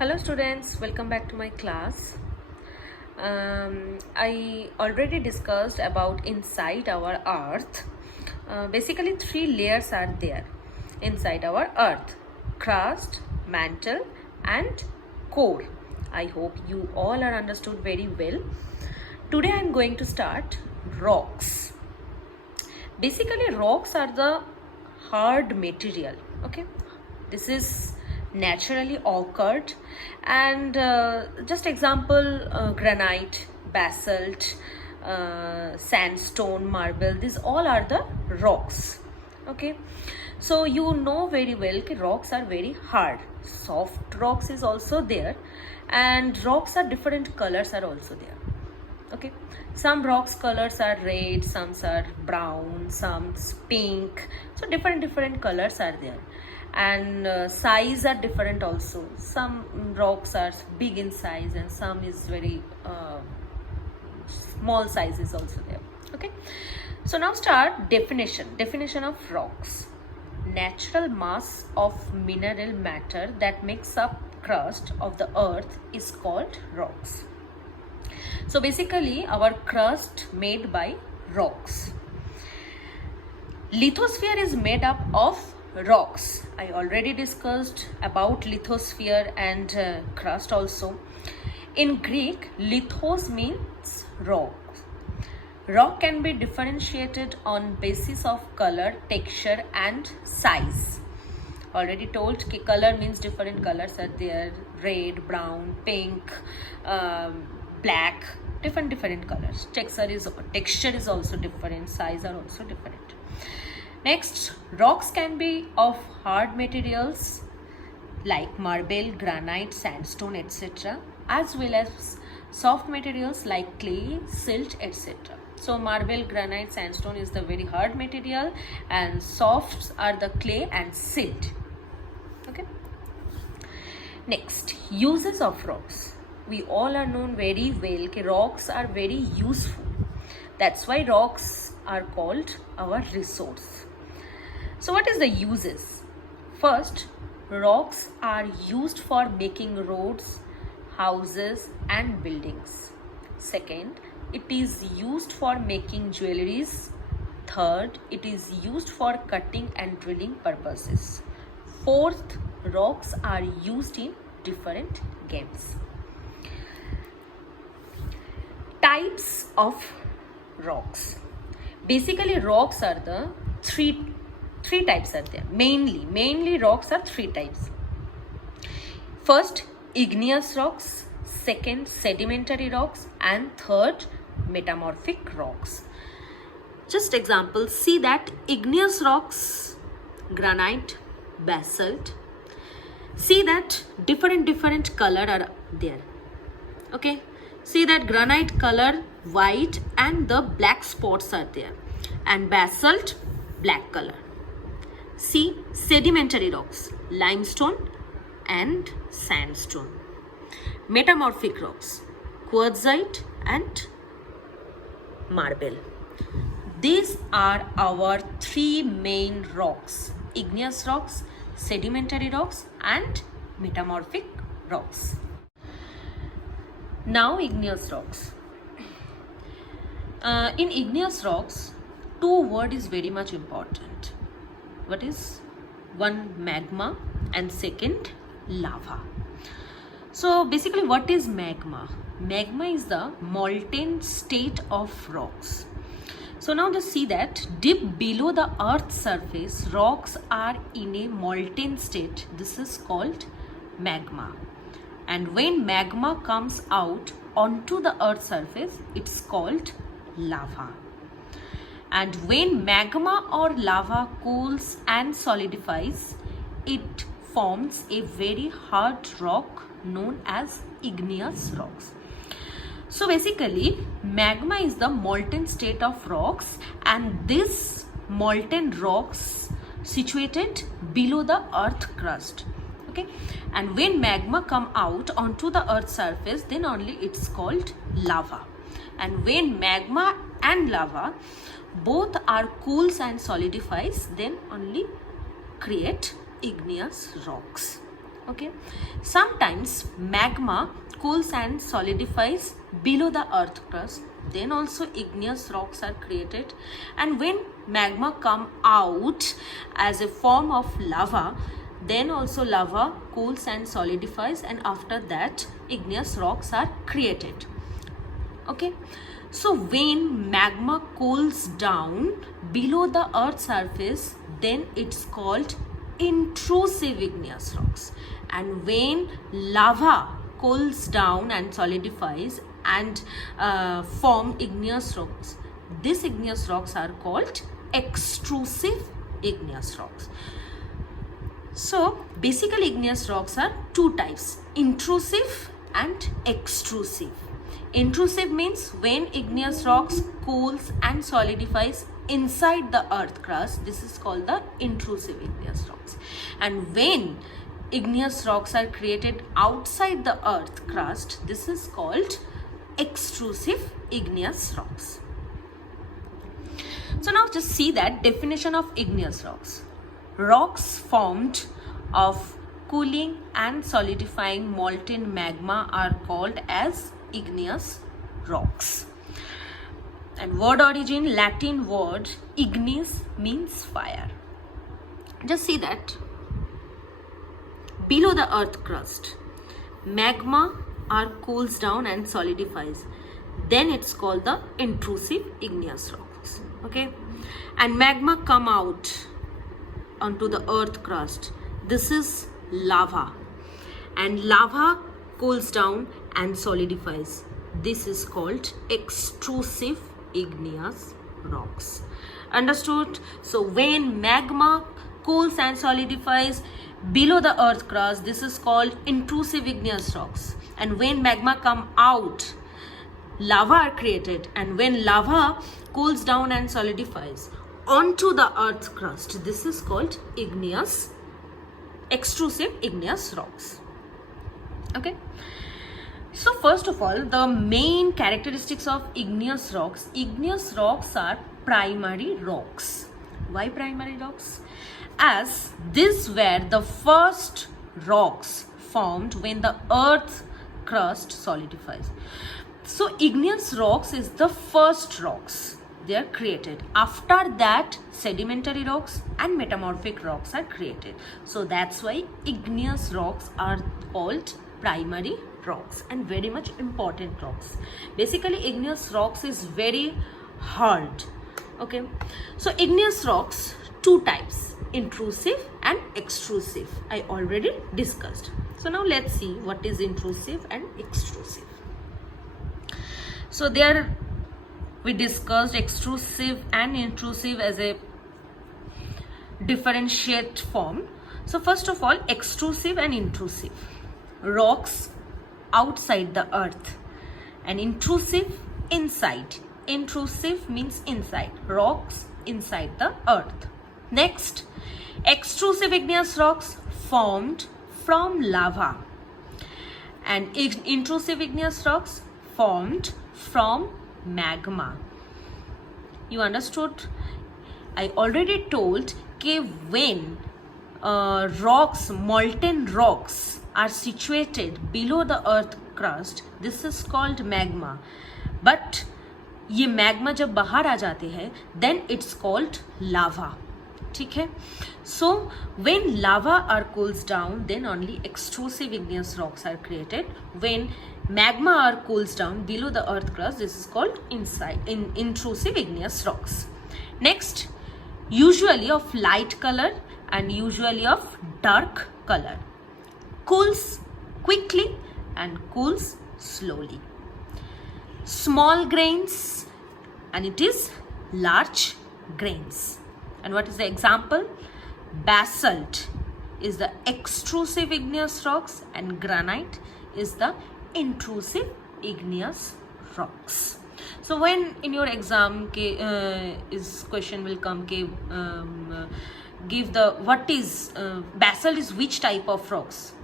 Hello students, welcome back to my class. I already discussed about inside our earth. Basically three layers are there inside our earth: crust, mantle and core. I hope you all are understood very well. Today I am going to start rocks. Basically rocks are the hard material. Okay, this is naturally occurred, and just example, granite, basalt, sandstone, marble, these all are the rocks. Okay, so you know very well that rocks are very hard. Soft rocks is also there, and rocks are different colors are also there. Okay, some rocks colors are red, some are brown, some pink, so different colors are there, and size are different also. Some rocks are big in size and some is very small size is also there. Okay, so now start definition of rocks: natural mass of mineral matter that makes up crust of the earth is called rocks. So basically our crust made by rocks. Lithosphere is made up of rocks. I already discussed about lithosphere and crust also. In Greek, lithos means rock. Rock can be differentiated on basis of color, texture and size. Already told ki color means different colors are there: red, brown, pink, black, different colors. Texture is also different, size are also different. Next, rocks can be of hard materials like marble, granite, sandstone, etc., as well as soft materials like clay, silt, etc. So marble, granite, sandstone is the very hard material, and softs are the clay and silt. Okay. Next, uses of rocks. We all are known very well that rocks are very useful. That's why rocks are called our resource. So what is the uses? First, rocks are used for making roads, houses and buildings. Second, it is used for making jewelries. Third, it is used for cutting and drilling purposes. Fourth, rocks are used in different games. Types of rocks. Basically rocks are the three types are there. Mainly rocks are three types. First, igneous rocks. Second, sedimentary rocks, and third, metamorphic rocks. Just example, see that igneous rocks, granite, basalt. See that different color are there. Okay, see that granite color white and the black spots are there, and basalt black color. See sedimentary rocks, limestone and sandstone. Metamorphic rocks, quartzite and marble. These are our three main rocks: igneous rocks, sedimentary rocks and metamorphic rocks. Now igneous rocks. In igneous rocks, two words is very much important. What is? One, magma, and second, lava. So basically what is magma? Magma is the molten state of rocks. So now just see that deep below the earth's surface, rocks are in a molten state. This is called magma. And when magma comes out onto the earth's surface, it's called lava. And when magma or lava cools and solidifies, it forms a very hard rock known as igneous rocks. So basically magma is the molten state of rocks, and this molten rocks situated below the earth crust. Okay, and when magma come out onto the earth's surface, then only it's called lava. And when magma and lava both are cools and solidifies, then only create igneous rocks. Okay, sometimes magma cools and solidifies below the earth crust, then also igneous rocks are created. And when magma come out as a form of lava, then also lava cools and solidifies, and after that igneous rocks are created. Okay, so when magma cools down below the earth's surface, then it's called intrusive igneous rocks. And when lava cools down and solidifies and form igneous rocks, these igneous rocks are called extrusive igneous rocks. So basically igneous rocks are two types, intrusive and extrusive. Intrusive means when igneous rocks cools and solidifies inside the earth crust, this is called the intrusive igneous rocks. And when igneous rocks are created outside the earth crust, this is called extrusive igneous rocks. So now just see that definition of igneous rocks. Rocks formed of cooling and solidifying molten magma are called as igneous rocks. And word origin, Latin word ignis means fire. Just see that below the earth crust, magma cools down and solidifies. Then it's called the intrusive igneous rocks. Okay, and magma come out onto the earth crust. This is lava, and lava cools down and solidifies. This is called extrusive igneous rocks. Understood? So when magma cools and solidifies below the earth crust, this is called intrusive igneous rocks. And when magma come out, lava are created. And when lava cools down and solidifies onto the earth crust, this is called extrusive igneous rocks. Okay, so first of all, the main characteristics of igneous rocks are primary rocks. Why primary rocks? As these were the first rocks formed when the earth crust solidifies. So igneous rocks is the first rocks they are created. After that, sedimentary rocks and metamorphic rocks are created. So that's why igneous rocks are called primary rocks and very much important rocks. Basically igneous rocks is very hard. Okay, so igneous rocks, two types, intrusive and extrusive. I already discussed. So now let's see what is intrusive and extrusive. So there we discussed extrusive and intrusive as a differentiate form. So first of all, extrusive and intrusive. Rocks outside the earth and intrusive inside. Intrusive means inside. Rocks inside the earth. Next, extrusive igneous rocks formed from lava and intrusive igneous rocks formed from magma. You understood? I already told when molten rocks are situated below the earth crust, this is called magma. But ये magma जब बाहर आ जाते हैं, then it's called lava. ठीक है? So when lava cools down, then only extrusive igneous rocks are created. When magma cools down below the earth crust, this is called intrusive igneous rocks. Next, usually of light color and usually of dark color. Cools quickly and cools slowly. Small grains and it is large grains. And what is the example? Basalt is the extrusive igneous rocks and granite is the intrusive igneous rocks. So when in your exam is question will come give the what is basalt is which type of rocks?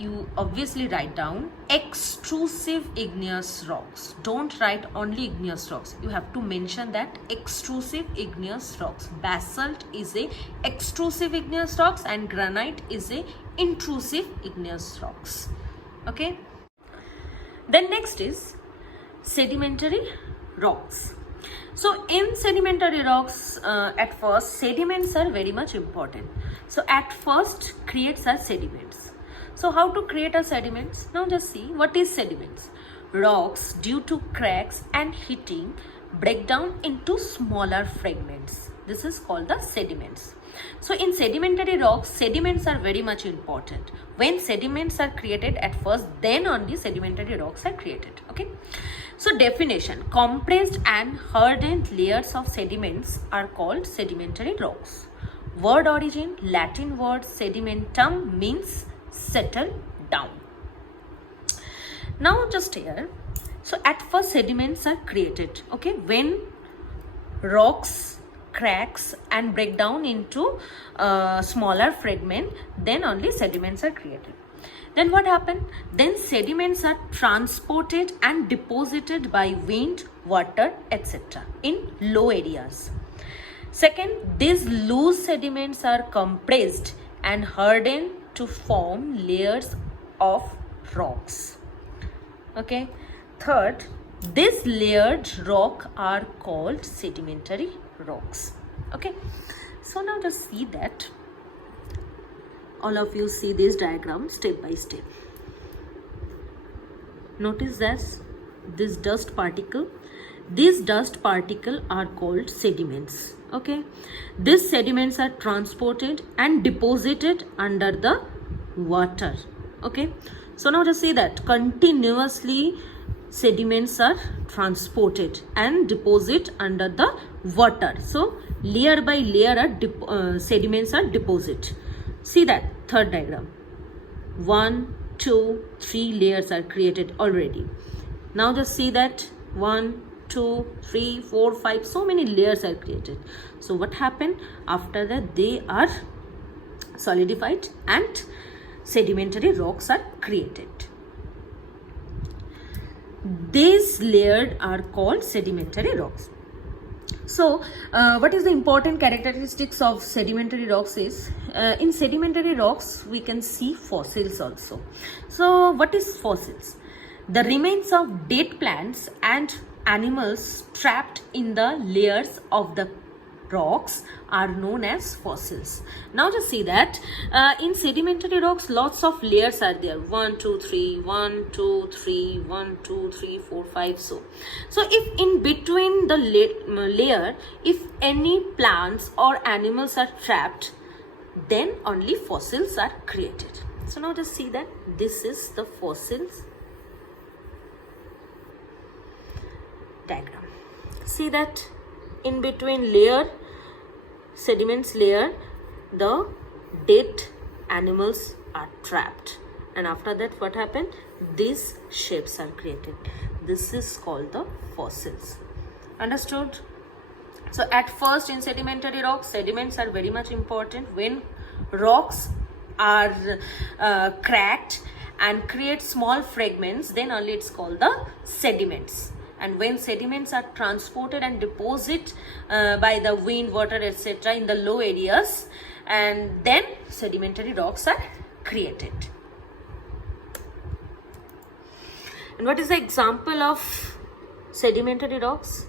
you obviously write down extrusive igneous rocks. Don't write only igneous rocks. You have to mention that extrusive igneous rocks. Basalt is a extrusive igneous rocks and granite is a intrusive igneous rocks. Okay. Then next is sedimentary rocks. So in sedimentary rocks, at first sediments are very much important. So at first creates our sediments. So how to create our sediments? Now just see what is sediments. Rocks due to cracks and heating break down into smaller fragments. This is called the sediments. So in sedimentary rocks, sediments are very much important. When sediments are created at first, then only sedimentary rocks are created. Okay. So definition, compressed and hardened layers of sediments are called sedimentary rocks. Word origin, Latin word sedimentum means settle down. Now just here, so at first sediments are created, okay, when rocks cracks and break down into smaller fragment, then only sediments are created. Then what happened? Then sediments are transported and deposited by wind, water, etc. in low areas. Second, these loose sediments are compressed and hardened to form layers of rocks. Okay. Third, these layered rock are called sedimentary rocks. Okay. So now just see that. All of you see this diagram step by step. Notice that this dust particle. These dust particles are called sediments. Okay. These sediments are transported and deposited under the water. Okay. So now just see that continuously sediments are transported and deposited under the water. So layer by layer sediments are deposited. See that third diagram. 1, 2, 3 layers are created already. Now just see that 1, 2, 3, 4, 5, so many layers are created. So what happened? After that they are solidified and sedimentary rocks are created. These layers are called sedimentary rocks. So what is the important characteristics of sedimentary rocks is, in sedimentary rocks we can see fossils also. So what is fossils? The remains of dead plants and animals trapped in the layers of the rocks are known as fossils. Now just see that in sedimentary rocks lots of layers are there. 1, 2, 3, 1, 2, 3, 1, 2, 3, 4, 5. So if in between the layer, if any plants or animals are trapped, then only fossils are created. So now just see that this is the fossils diagram. See that in between layer, sediments layer, the dead animals are trapped, and after that what happened? These shapes are created. This is called the fossils. Understood? So at first in sedimentary rocks, sediments are very much important. When rocks are cracked and create small fragments, then only it's called the sediments. And when sediments are transported and deposited by the wind, water, etc. in the low areas, and then sedimentary rocks are created. And what is the example of sedimentary rocks?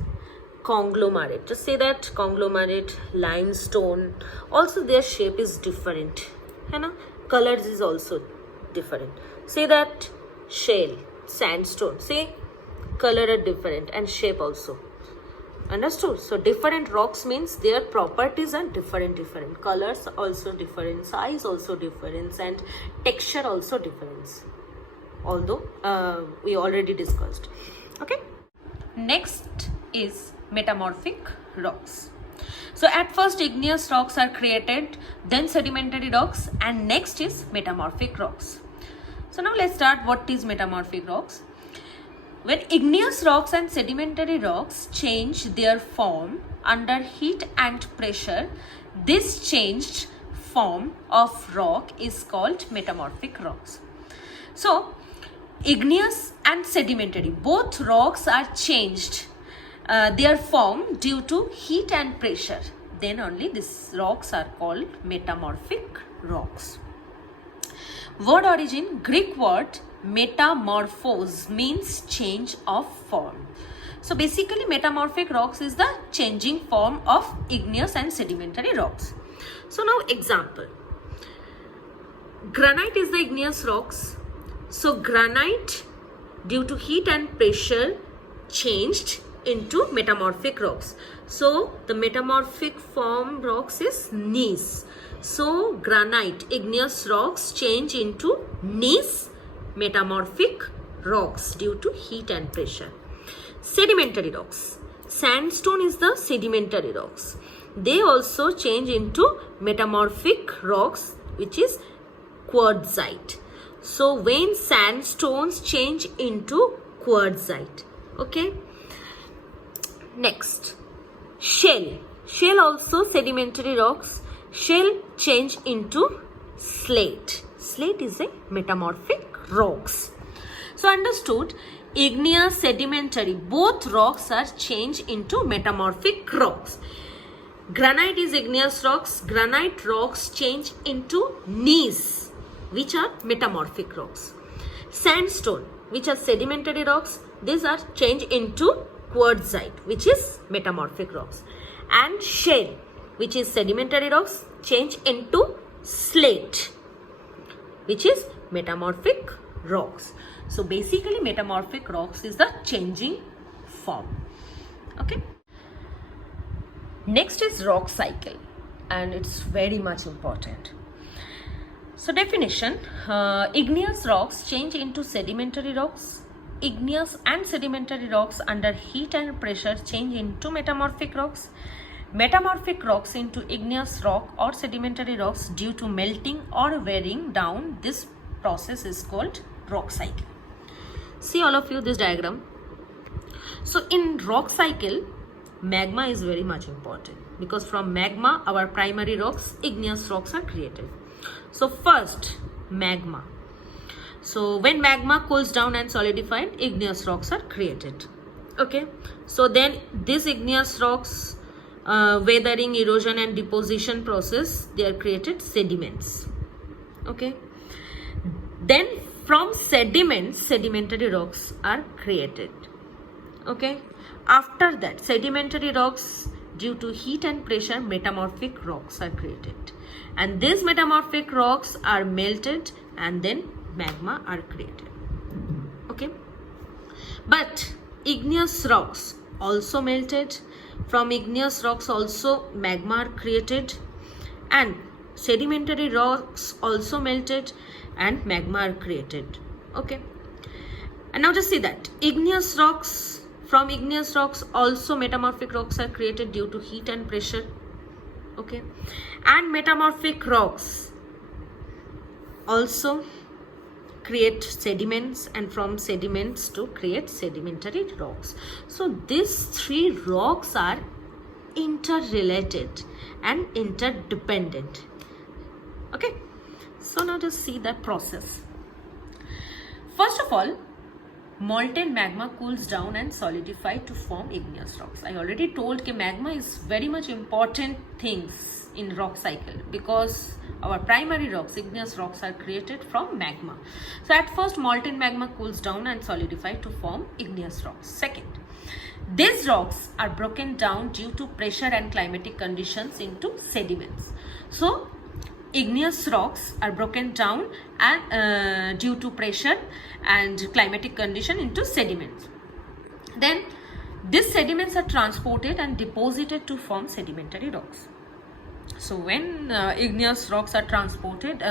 Conglomerate. Just say that conglomerate, limestone. Also their shape is different. Colors is also different. Say that shale, sandstone. Say color are different and shape also. Understood? So different rocks means their properties are different. Colors also different, size also different, and texture also different. Although we already discussed. Okay. Next is metamorphic rocks. So at first igneous rocks are created, then sedimentary rocks, and next is metamorphic rocks. So now let's start. What is metamorphic rocks? When igneous rocks and sedimentary rocks change their form under heat and pressure, this changed form of rock is called metamorphic rocks. So igneous and sedimentary, both rocks are changed their form due to heat and pressure. Then only these rocks are called metamorphic rocks. Word origin, Greek word metamorphose means change of form. So basically metamorphic rocks is the changing form of igneous and sedimentary rocks. So now example. Granite is the igneous rocks. So granite due to heat and pressure changed into metamorphic rocks. So the metamorphic form rocks is gneiss. So granite, igneous rocks change into gneiss metamorphic rocks due to heat and pressure. Sedimentary rocks. Sandstone is the sedimentary rocks. They also change into metamorphic rocks, which is quartzite. So when sandstones change into quartzite. Okay. Next, shale. Shale also sedimentary rocks. Shale change into slate. Slate is a metamorphic rocks. So understood, igneous, sedimentary, both rocks are changed into metamorphic rocks. Granite is igneous rocks. Granite rocks change into gneiss, which are metamorphic rocks. Sandstone, which are sedimentary rocks, these are changed into quartzite, which is metamorphic rocks. And shale, which is sedimentary rocks, change into slate, which is metamorphic rocks. So basically metamorphic rocks is the changing form. Okay. Next is rock cycle, and it's very much important. So definition, igneous rocks change into sedimentary rocks. Igneous and sedimentary rocks under heat and pressure change into metamorphic rocks. Metamorphic rocks into igneous rock or sedimentary rocks due to melting or wearing down. This process is called rock cycle. See all of you this diagram. So in rock cycle, magma is very much important, because from magma our primary rocks, igneous rocks are created. So first, magma. So when magma cools down and solidified, igneous rocks are created. Okay. So then these igneous rocks, weathering, erosion and deposition process, they are created sediments. Okay. Then from sediments, sedimentary rocks are created. Okay. After that, sedimentary rocks, due to heat and pressure, metamorphic rocks are created. And these metamorphic rocks are melted and then magma are created. Okay. But igneous rocks also melted. From igneous rocks also magma are created. And sedimentary rocks also melted and magma are created. Okay. And now just see that igneous rocks, from igneous rocks also metamorphic rocks are created due to heat and pressure. Okay. And metamorphic rocks also create sediments, and from sediments to create sedimentary rocks. So these three rocks are interrelated and interdependent. Okay. So now just see the process. First of all, molten magma cools down and solidify to form igneous rocks. I already told that magma is very much important things in rock cycle, because our primary rocks, igneous rocks, are created from magma. So at first, molten magma cools down and solidify to form igneous rocks. Second, these rocks are broken down due to pressure and climatic conditions into sediments. So igneous rocks are broken down and due to pressure and climatic condition into sediments. Then these sediments are transported and deposited to form sedimentary rocks. So when igneous rocks are transported,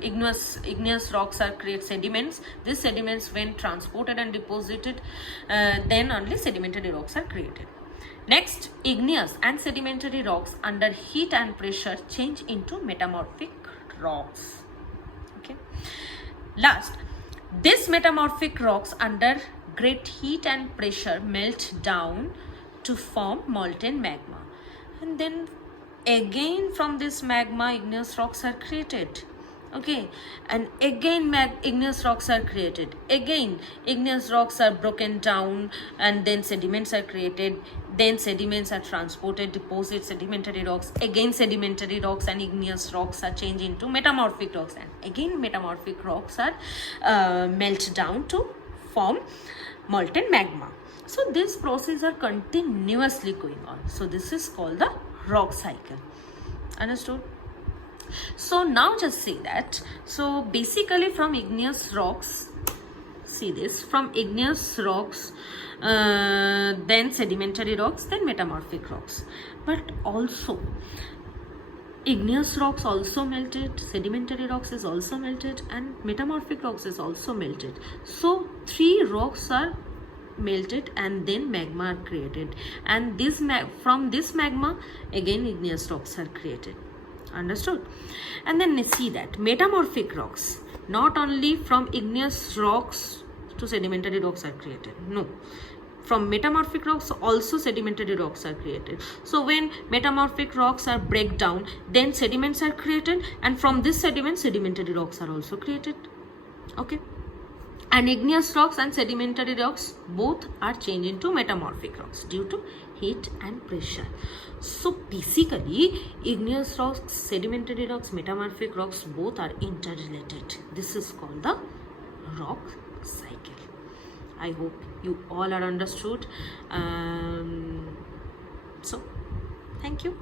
igneous rocks are create sediments. These sediments, when transported and deposited, then only sedimentary rocks are created. Next, igneous and sedimentary rocks under heat and pressure change into metamorphic rocks. Okay. Last, these metamorphic rocks under great heat and pressure melt down to form molten magma, and then again from this magma igneous rocks are created. Okay, and again igneous rocks are created. Again igneous rocks are broken down, and then sediments are created. Then sediments are transported, deposit sedimentary rocks. Again sedimentary rocks and igneous rocks are changed into metamorphic rocks, and again metamorphic rocks are melted down to form molten magma. So this process are continuously going on. So this is called the rock cycle. Understood? So now just say that, so basically from igneous rocks, see this, from igneous rocks, then sedimentary rocks, then metamorphic rocks. But also igneous rocks also melted, sedimentary rocks is also melted, and metamorphic rocks is also melted. So three rocks are melted and then magma are created, and this from this magma again igneous rocks are created. Understood? And then see that metamorphic rocks, not only from igneous rocks to sedimentary rocks are created, no, from metamorphic rocks also sedimentary rocks are created. So when metamorphic rocks are break down, then sediments are created, and from this sediment sedimentary rocks are also created. Okay, and igneous rocks and sedimentary rocks both are changed into metamorphic rocks due to heat and pressure. So basically igneous rocks, sedimentary rocks, metamorphic rocks both are interrelated. This is called the rock cycle. I hope you all are understood. So thank you.